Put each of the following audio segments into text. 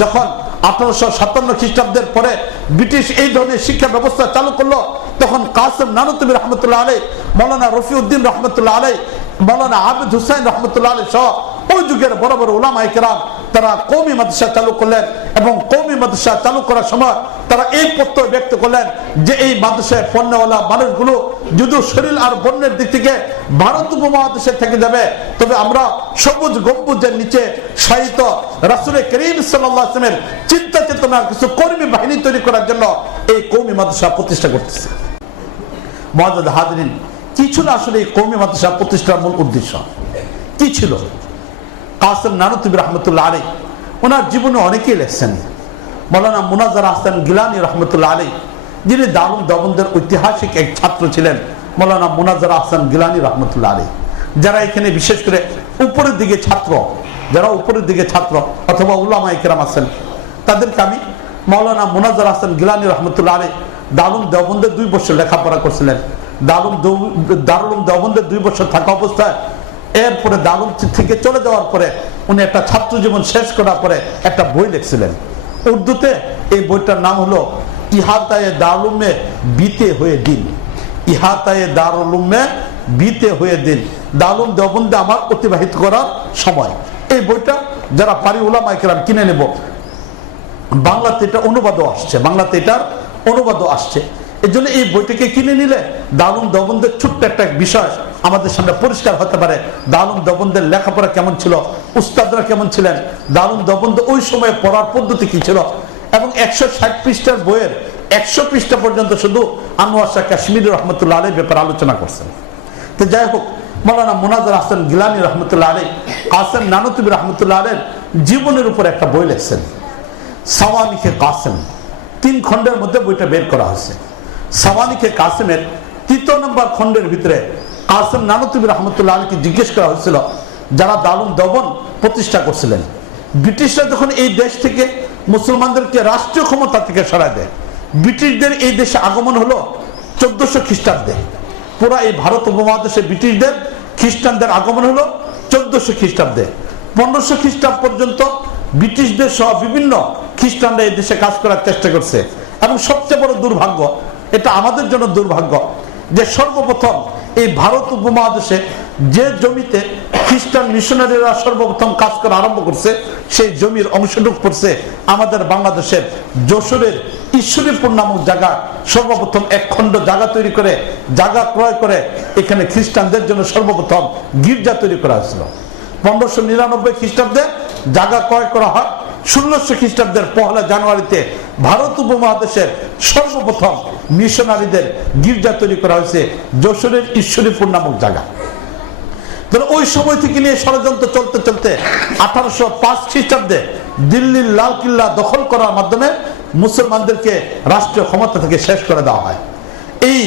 যখন 1857 খ্রিস্টাব্দের পরে ব্রিটিশ এই ধরনের শিক্ষা ব্যবস্থা চালু করলো, তখন কাসেম নানুতুবি রহমতুল্লাহ আলাই, মৌলানা রফিউদ্দিন রহমতুল্লাহ আলাই, মৌলানা আবিদ হুসাইন রহমতুল্লাহ আলাই সহ ওই যুগের বড় বড় উলামায়ে কেরাম তারা কওমি মাদ্রাসা চালু করলেন। এবং কওমি মাদ্রাসা চালু করার সময় তারা এই প্রত্যয় ব্যক্ত করলেন যে এই মাদ্রাসায় পণ্যওয়ালা মানুষগুলো যদি শরীর আর বর্ণের দিক থেকে ভারত উপমহাদেশে থেকে যাবে, তবে আমরা সবুজ গম্বুজের নিচে শায়িত রাসূল করিম সাল্লাল্লাহু আলাইহি ওয়াসাল্লামের চিন্তা চেতনার কিছু কর্মী বাহিনী তৈরি করার জন্য এই কওমি মাদ্রাসা প্রতিষ্ঠা করতেছে। মুআজ্জাজ হাজরিন, কি ছিল আসলে এই কওমি মাদ্রাসা প্রতিষ্ঠার মূল উদ্দেশ্য? কি ছিল? কাসেম নানুতুবি রহমতুল্লাহ আলাই ওনার জীবনে অনেকেই লেখছেন। মৌলানা মুনাজ্জার আহসান গিলানী রহমতুল্লাহ আলাই, যিনি দারুল দেওবন্দের ঐতিহাসিক এক ছাত্র ছিলেন, মৌলানা মুনাজ্জার আহসান গিলানী রহমতুল্লাহ আলাই, যারা এখানে বিশেষ করে উপরের দিকে ছাত্র, যারা উপরের দিকে ছাত্র অথবা উলামায়ে কেরাম আছেন, তাদেরকে আমি মৌলানা মুনাজ্জার আহসান গিলানী রহমতুল্লাহ আলাই দারুল দেওবন্দে 2 বছর লেখাপড়া করছিলেন। দারুল দেওবন্দে 2 বছর থাকা অবস্থায় এরপরে দারুল থেকে চলে যাওয়ার পরে উনি একটা ছাত্র জীবন শেষ করার পরে একটা বই লিখছিলেন উর্দুতে। এই বইটার নাম হলো ইহাতায়ে দারুলুমে বিতে হয়ে দিন। ইহাতায়ে দারুলুমে বিতে হয়ে দিন, দারুল দেওবন্দে আমার অতিবাহিত করার সময়। এই বইটা যারা পারি উলামায়ে কেরাম কিনে নেব। বাংলাতে এটা অনুবাদও আসছে, বাংলাতে এটার অনুবাদও আসছে। এই জন্য এই বইটাকে কিনে নিলে দারুল দেওবন্দের ছোট্ট একটা বিষয় আমাদের সামনে পরিষ্কার হতে পারে। দারুল দেওবন্দের লেখাপড়া কেমন ছিল, উস্তাদরা কেমন ছিলেন, দারুল দেওবন্দ ওই সময় পড়ার পদ্ধতি কি ছিল। এবং 160 পৃষ্ঠার বইয়ের 100 পৃষ্ঠা পর্যন্ত শুধু আনোয়ার শাহ কাশ্মীরি রহমতুল্লাহ আলাইহির ব্যাপারে আলোচনা করছেন। তো যাই হোক, মৌলানা মুনাজ্জার আহসান গিলানী রহমতুল্লাহ আলাই কাসেম নানুতুবি রহমতুল্লাহ আলাইহির জীবনের উপর একটা বই লিখছেন, সাওয়ানিকে কাসেম। 3 খণ্ডের মধ্যে বইটা বের করা হয়েছে। সাওয়ানিকে কাসেমের 3 নম্বর খণ্ডের ভিতরে কাসেম নানুতুবি রহমতুল্লাহ আলাইকে জিজ্ঞেস করা হয়েছিল, যারা দারুল দেওবন্দ প্রতিষ্ঠা করছিলেন, ব্রিটিশরা যখন এই দেশ থেকে মুসলমানদেরকে রাষ্ট্রীয় ক্ষমতা থেকে সরায় দেয়, ব্রিটিশদের এই দেশে আগমন হলো 1400 খ্রিস্টাব্দে। পুরা এই ভারত উপমহাদেশে ব্রিটিশদের খ্রিস্টানদের আগমন হলো 1400 খ্রিস্টাব্দে। 1500 খ্রিস্টাব্দ পর্যন্ত ব্রিটিশদের সহ বিভিন্ন খ্রিস্টানরা এই দেশে কাজ করার চেষ্টা করছে। এবং সবচেয়ে বড় দুর্ভাগ্য, এটা আমাদের জন্য দুর্ভাগ্য, যে সর্বপ্রথম এই ভারত উপমহাদেশে যে জমিতে খ্রিস্টান মিশনারিরা সর্বপ্রথম কাজ করা আরম্ভ করছে, সেই জমির অংশটুকু পড়ছে আমাদের বাংলাদেশের যশোরের ঈশ্বরীপুর নামক জায়গা। সর্বপ্রথম 1 খণ্ড জায়গা তৈরি করে, জায়গা ক্রয় করে এখানে খ্রিস্টানদের জন্য সর্বপ্রথম গির্জা তৈরি করা হয়েছিল। 1599 খ্রিস্টাব্দে জায়গা ক্রয় করা হয়। 1600 খ্রিস্টাব্দের 1 জানুয়ারিতে ভারত উপমহাদেশের সর্বপ্রথম মিশনারিদের গির্জা তৈরি করা হয়েছে যশোরের ঈশ্বরীপুর নামক জায়গা। ওই সময় থেকে নিয়ে ষড়যন্ত্র চলতে চলতে 1805 খ্রিস্টাব্দে দিল্লির লাল কিল্লা দখল করার মাধ্যমে মুসলমানদেরকে রাষ্ট্রীয় ক্ষমতা থেকে শেষ করে দেওয়া হয়। এই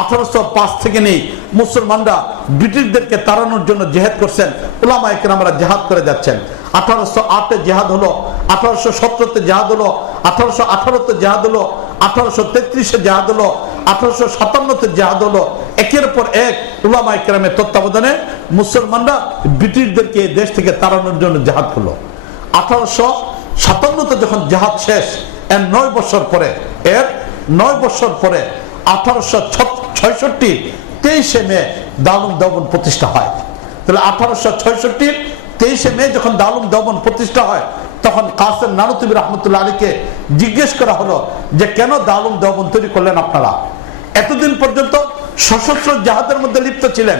1805 থেকে নিয়ে মুসলমানরা ব্রিটিশদেরকে তাড়ানোর জন্য জিহাদ করছেন, উলামায়ে কেরামরা জিহাদ করে যাচ্ছেন। 1808-এ জিহাদ হলো, 1817-তে জিহাদ হলো, 1818-তে জিহাদ হলো, 1833-এ জিহাদ হলো, 1857-তে জিহাদ হলো। একের পর এক উলামায়ে কেরামের তত্ত্বাবধানে মুসলমানরা ব্রিটিশদেরকে দেশ থেকে তাড়ানোর জন্য জিহাদ হলো। 1857-তে যখন জিহাদ শেষ, এর 9 বছর পরে 1866 23শে মে দারুল দেওবন্দ প্রতিষ্ঠা হয়। তাহলে 1866 23শে মে যখন দারুল দেওবন্দ প্রতিষ্ঠা হয়, তখন কাসেম নানুতুবি রহমতুল্লাহ আলাইকে জিজ্ঞেস করা হলো যে কেন দারুল দেওবন্দ তৈরি করলেন আপনারা? এতদিন পর্যন্ত সশস্ত্র জাহাদের মধ্যে লিপ্ত ছিলেন,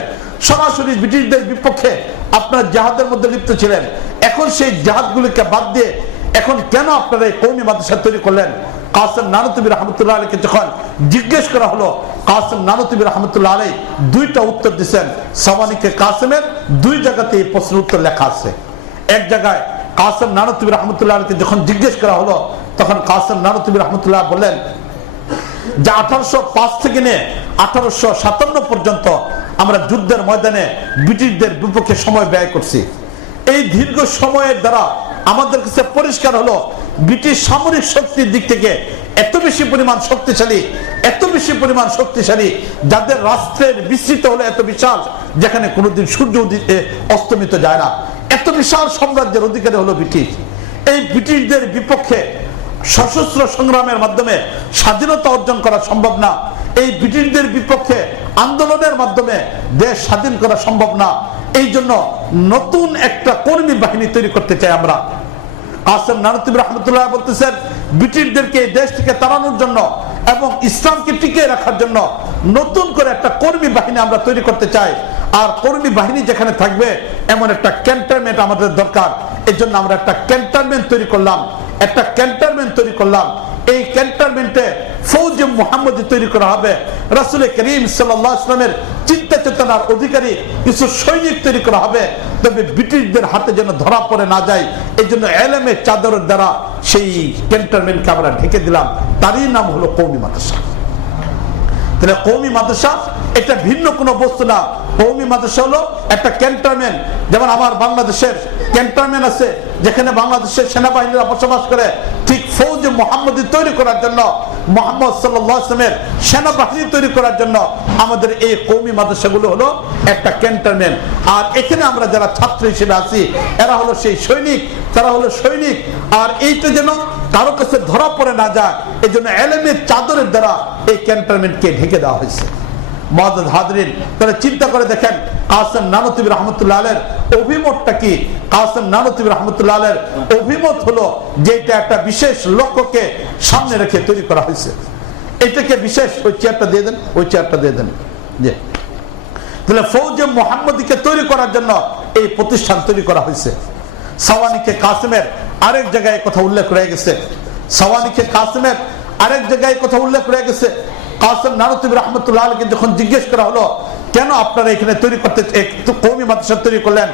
সরাসরি ব্রিটিশদের বিপক্ষে আপনার জাহাদের মধ্যে লিপ্ত ছিলেন। এখন সেই জাহাদগুলিকে বাদ দিয়ে এখন কেন আপনারা এই কওমি মাদ্রাসা তৈরি করলেন? কাসেম নানুতুবি রহমতুল্লাহ আলাইকে যখন জিজ্ঞেস করা হলো, কাসেম নানুতুবি রহমতুল্লাহ আলাই 2টা উত্তর দিচ্ছেন। সাওয়ানিকে কাসেমের 2 জায়গাতে এই প্রশ্নের উত্তর লেখা আছে। এক জায়গায় কাসেম নানুতুবি রহমতুল্লাহ আলাইকে যখন জিজ্ঞেস করা হলো, তখন কাসেম নানুতুবি রহমতুল্লাহ বললেন যে 1805 থেকে নিয়ে 1857 পর্যন্ত আমরা যুদ্ধের ময়দানে ব্রিটিশদের বিপক্ষে সময় ব্যয় করছি। এই দীর্ঘ সময়ের দ্বারা আমাদের কাছে পরিষ্কার হলো ব্রিটিশ সামরিক শক্তির দিক থেকে এত বেশি পরিমাণ শক্তিশালী, যাদের রাষ্ট্রের বিস্তৃত হলো এত বিশাল, যেখানে কোনোদিন সূর্য অস্তমিত যায় না। এত বিশাল সাম্রাজ্যের অধিকারী হলো ব্রিটিশ। এই ব্রিটিশদের বিপক্ষে সশস্ত্র সংগ্রামের মাধ্যমে স্বাধীনতা অর্জন করা সম্ভব না, এই ব্রিটিশদের বিপক্ষে আন্দোলনের মাধ্যমে দেশ স্বাধীন করা সম্ভব না। এই জন্য নতুন একটা কর্মী বাহিনী তৈরি করতে চাই আমরা। কাসেম নানুতুবি রহমতুল্লাহ বলতেছেন, ব্রিটিশদেরকে এই দেশ থেকে তাড়ানোর জন্য এবং ইসলামকে টিকিয়ে রাখার জন্য নতুন করে একটা কর্মী বাহিনী আমরা তৈরি করতে চাই। আর কর্মী বাহিনী যেখানে থাকবে এমন একটা ক্যান্টনমেন্ট আমাদের দরকার। এই জন্য আমরা একটা ক্যান্টনমেন্ট তৈরি করলাম, এই ক্যান্টনমেন্টে ফৌজে মুহাম্মদী তৈরি করা হবে। রাসূল করিম সাল্লাল্লাহু আলাইহি ওয়াসাল্লামের চিন্তা চেতনার অধিকারী কিছু সৈনিক তৈরি করা হবে, তবে ব্রিটিশদের হাতে যেন ধরা পড়ে না যায়। এই জন্য এলেমের চাদরের দ্বারা সেই ক্যান্টনমেন্টকে আমরা ঢেকে দিলাম, তারই নাম হলো কওমি মাদ্রাসা। তাহলে কওমি মাদ্রাসা এটা ভিন্ন কোনো বস্তু না। কওমি মাদ্রাসা হলো একটা ক্যান্টনমেন্ট, যেমন আমার বাংলাদেশের ক্যান্টনমেন্ট আছে যেখানে বাংলাদেশের সেনাবাহিনীরা বসবাস করে, ঠিক ফৌজে মুহাম্মদী তৈরি করার জন্য, মুহাম্মদ সাল্লাল্লাহু আলাইহি ওয়াসাল্লামের সেনাবাহিনী তৈরি করার জন্য আমাদের এই কওমি মাদ্রাসাগুলো হলো একটা ক্যান্টনমেন্ট। আর এখানে আমরা যারা ছাত্র হিসেবে আছি এরা হলো সেই সৈনিক, তারা হলো সৈনিক। আর এইটা যেন কারো কাছে ধরা পড়ে না যায়, এই জন্য এলেমের চাদরের দ্বারা এই ক্যান্টনমেন্টকে ঢেকে দেওয়া হয়েছে। মুআজ্জাজ হাজরিন, তাহলে চিন্তা করে দেখেন কাসেম নানুতুবি রহমতুল্লাহ আলাইহির অভিমতটা কি? কাসেম নানুতুবি রহমতুল্লাহ আলাইহির অভিমত হলো যে এটা একটা বিশেষ লক্ষ্যকে সামনে রেখে তৈরি করা হয়েছে। এটাকে বিশেষ, ওই চেয়ারটা দিয়ে দেন, যে তাহলে ফৌজে মুহাম্মদীকে তৈরি করার জন্য এই প্রতিষ্ঠান তৈরি করা হয়েছে। সাওয়ানিকে কাসেমের আরেক জায়গায় কথা উল্লেখ রয়ে গেছে, কাসেম নানুতুবি রহমতুল্লাহ আলাইহিকে যখন জিজ্ঞেস করা হলো কেন আপনারা এখানে তৈরি করতে কওমি মাদ্রাসা তৈরি করলেন,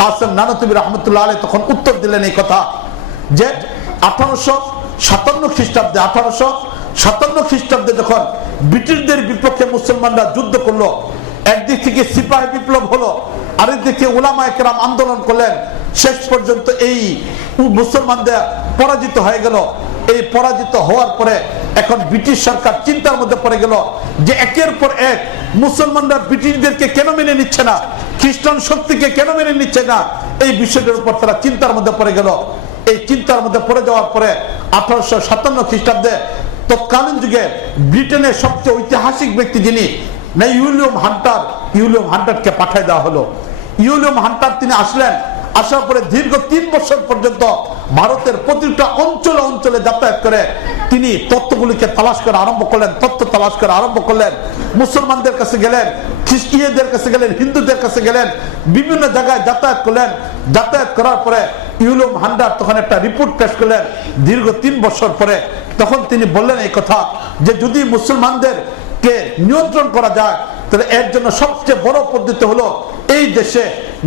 কাসেম নানুতুবি রহমতুল্লাহ আলাইহি তখন উত্তর দিলেন এই কথা যে 1857 খ্রিস্টাব্দে যখন ব্রিটিশদের বিপক্ষে মুসলমানরা যুদ্ধ করলো, একদিক থেকে সিপাহী বিপ্লব হলো, আরেক দিকে উলামায়ে কেরাম আন্দোলন করলেন, শেষ পর্যন্ত এই মুসলমানদের পরাজিত হয়ে গেল। এই পরাজিত হওয়ার পরে এখন ব্রিটিশ সরকার চিন্তার মধ্যে পড়ে গেল যে একের পর এক মুসলমানরা ব্রিটিশদেরকে কেন মেনে নিচ্ছে না, খ্রিস্টান শক্তিকে কেন মেনে নিচ্ছে না, এই বিষয়টার উপর তারা চিন্তার মধ্যে পড়ে গেল। এই চিন্তার মধ্যে পড়ে যাওয়ার পরে 1857 খ্রিস্টাব্দে তৎকালীন যুগে ব্রিটেনের সবচেয়ে ঐতিহাসিক ব্যক্তি যিনি উইলিয়াম হান্টারকে পাঠিয়ে দেওয়া হলো। উইলিয়াম হান্টার তিনি আসলেন, আসার পরে দীর্ঘ 3 বছর পর্যন্ত ভারতের প্রতিটা অঞ্চলে যাতায়াত করে তিনি তথ্যগুলিকে তালাশ করা আরম্ভ করলেন, মুসলমানদের কাছে গেলেন, খ্রিস্টিয়ানদের কাছে গেলেন, হিন্দুদের কাছে গেলেন, বিভিন্ন জায়গায় যাতায়াত করলেন। যাতায়াত করার পরে উইলিয়াম হান্টার তখন একটা রিপোর্ট পেশ করলেন দীর্ঘ 3 বছর পরে। তখন তিনি বললেন এই কথা যে যদি মুসলমানদেরকে নিয়ন্ত্রণ করা যায় তাহলে এর জন্য সবচেয়ে বড় পদ্ধতি হলো এই দেশে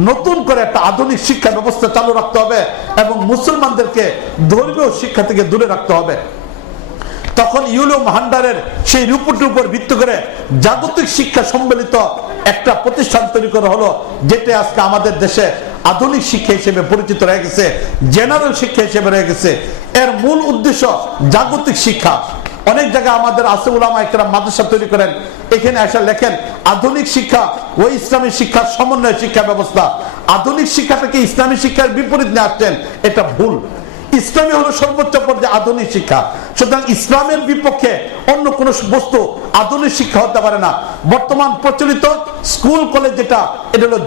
নতুন করে একটা আধুনিক শিক্ষা ব্যবস্থা চালু রাখতে হবে এবং মুসলমানদেরকে ধর্মীয় শিক্ষা থেকে দূরে রাখতে হবে। তখন উইলিয়াম হান্টারের সেই রিপোর্টের উপর ভিত্তি করে জাগতিক শিক্ষা সম্মিলিত একটা প্রতিষ্ঠান তৈরি করা হলো, যেটা আজকে আমাদের দেশে আধুনিক শিক্ষা হিসেবে পরিচিত রয়ে গেছে, জেনারেল শিক্ষা হিসেবে রয়ে গেছে। এর মূল উদ্দেশ্য জাগতিক শিক্ষা। অনেক জায়গায় আমাদের আছে উলামায়ে কেরাম মাদ্রাসা তৈরি করেন, এখানে এসে লেখেন আধুনিক শিক্ষা ও ইসলামী শিক্ষার সমন্বয় শিক্ষা ব্যবস্থা। আধুনিক শিক্ষাটাকে ইসলামী শিক্ষার বিপরীত নিয়ে আসছেন, এটা ভুল। ইসলামী হলো সর্বোচ্চ পর্যায়ে আধুনিক শিক্ষা, সুতরাং ইসলামের বিপক্ষে অন্য কোন বস্তু আধুনিক শিক্ষা হতে পারে না। বর্তমান প্রচলিত স্কুল কলেজ যেটা, এটা হলো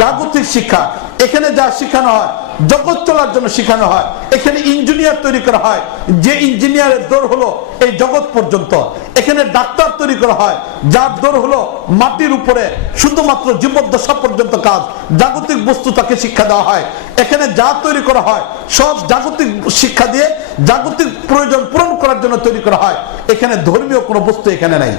জাগতিক শিক্ষা, এখানে যা শেখানো হয় জগৎ চলার জন্য শেখানো হয়। এখানে ইঞ্জিনিয়ার তৈরি করা হয়, যে ইঞ্জিনিয়ারের দৌড় হলো এই জগৎ পর্যন্ত। এখানে ডাক্তার তৈরি করা হয়, যার দৌড় হলো মাটির উপরে শুধুমাত্র জীবদ্দশা পর্যন্ত কাজ, জাগতিক বস্তু তাকে শিক্ষা দেওয়া হয়। এখানে যা তৈরি করা হয় সব জাগতিক শিক্ষা দিয়ে জাগতিক প্রয়োজন পূরণ করার জন্য তৈরি করা হয়। এখানে ধর্মীয় কোনো বস্তু এখানে নাই।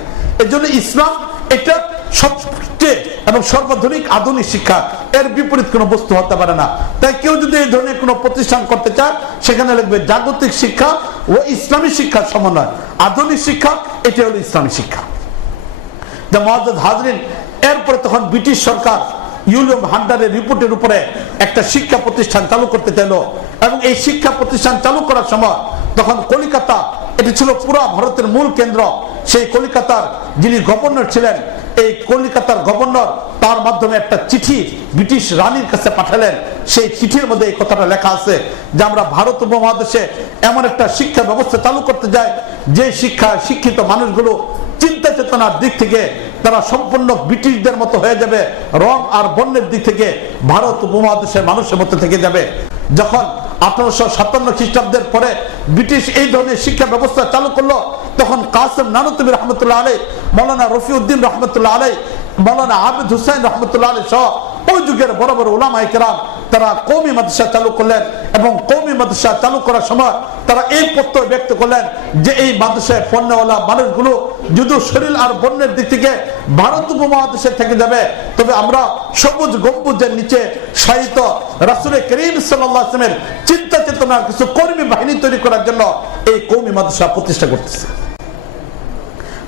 এজন্য ইসলাম এটা সবচেয়ে এবং সর্বাধুনিক আধুনিক শিক্ষা, এর বিপরীত কোনো বস্তু হতে পারে না। তাই কেউ যদি এই ধরনের কোনো প্রতিষ্ঠান করতে চায় সেখানে লিখবে জাগতিক শিক্ষা ও ইসলামী শিক্ষার সমন্বয়। আধুনিক শিক্ষা এটা হলো ইসলামী শিক্ষা। মুআজ্জাজ হাজরিন, এরপরে তখন ব্রিটিশ সরকার উইলিয়াম হান্টারের রিপোর্টের উপরে একটা শিক্ষা প্রতিষ্ঠান চালু করতে চাইল এবং এই শিক্ষা প্রতিষ্ঠান চালু করার সময় তখন কলিকাতা এটি ছিল পুরো ভারতের মূল কেন্দ্র। সেই কলিকাতার যিনি গভর্নর ছিলেন, এই কলিকাতার গভর্নর তার মাধ্যমে একটা চিঠি ব্রিটিশ রানীর কাছে পাঠালেন। সেই চিঠির মধ্যে এই কথাটা লেখা আছে যে আমরা ভারত উপমহাদেশে এমন একটা শিক্ষা ব্যবস্থা চালু করতে যাই যে শিক্ষিত মানুষগুলো চিন্তা চেতনার দিক থেকে তারা সম্পূর্ণ ব্রিটিশদের মতো হয়ে যাবে, রং আর বর্ণের দিক থেকে ভারত উপমহাদেশের মানুষের মতো থেকে যাবে। যখন 1857 খ্রিস্টাব্দের পরে ব্রিটিশ এই ধরনের শিক্ষা ব্যবস্থা চালু করলো, তখন কাসেম নানুতুবি রহমতুল্লাহ আলাই, মৌলানা রফিউদ্দিন রহমতুল্লাহ আলাই, মৌলানা আবিদ হুসাইন রহমতুল্লাহ আলাই সহ ওই যুগের বড় বড় উলামায়ে কেরাম তারা কওমি মাদ্রাসা চালু করলেন। এবং কওমি মাদ্রাসা চালু করার সময় তারা এই প্রত্যয় ব্যক্ত করলেন যে এই মাদ্রাসায় পড়নেওয়ালা মানুষগুলো যদি শরীর আর বর্ণের দিক থেকে ভারত উপমহাদেশে থেকে যাবে, তবে আমরা সবুজ গম্বুজের নিচে শায়িত রাসূল করিম সাল্লাল্লাহু আলাইহি ওয়াসাল্লামের চিন্তা চেতনার কিছু কর্মী বাহিনী তৈরি করার জন্য এই কওমি মাদ্রাসা প্রতিষ্ঠা করতেছে।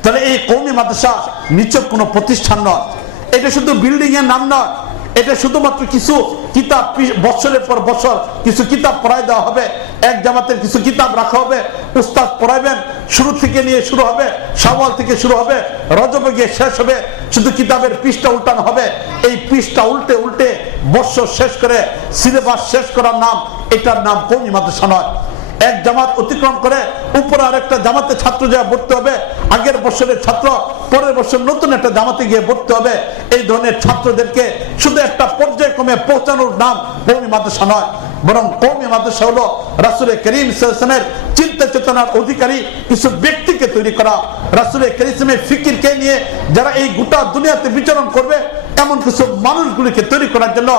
তাহলে এই কওমি মাদ্রাসা নিছক কোনো প্রতিষ্ঠান নয়, এটা শুধু বিল্ডিং এর নাম নয়, এটা শুধুমাত্র কিছু কিতাব বছরের পর বছর কিছু কিতাব পড়ায় দেওয়া হবে, এক জামাতের কিছু কিতাব রাখা হবে, উস্তাদ পড়াইবেন, শুরু থেকে নিয়ে শুরু হবে, শাওয়াল থেকে শুরু হবে, রজবে গিয়ে শেষ হবে, শুধু কিতাবের পৃষ্ঠা উল্টানো হবে। এই পৃষ্ঠা উল্টে উল্টে বছর শেষ করে সিলেবাস শেষ করার নাম, এটার নাম কওমি মাদ্রাসা নয়। এক জামাত অতিক্রম করে উপরে আরেকটা জামাতে ছাত্র যা ভর্তি হবে, আগের বছরের ছাত্র পরের বছর নতুন একটা জামাতে গিয়ে ভর্তি হবে, এই ধরনের ছাত্রদেরকে শুধু একটা পর্যায়ক্রমে পৌঁছানোর নাম কওমি মাদ্রাসা নয়, বরং কওমি মাদ্রাসা হলো রাসূল করিম সাল্লাল্লাহু আলাইহি ওয়াসাল্লামের চিন্তা চেতনার অধিকারী কিছু ব্যক্তিকে তৈরি করা, রাসূল করিমের ফিকিরকে নিয়ে যারা এই গোটা দুনিয়াতে বিচরণ করবে এমন কিছু মানুষগুলিকে তৈরি করার জন্য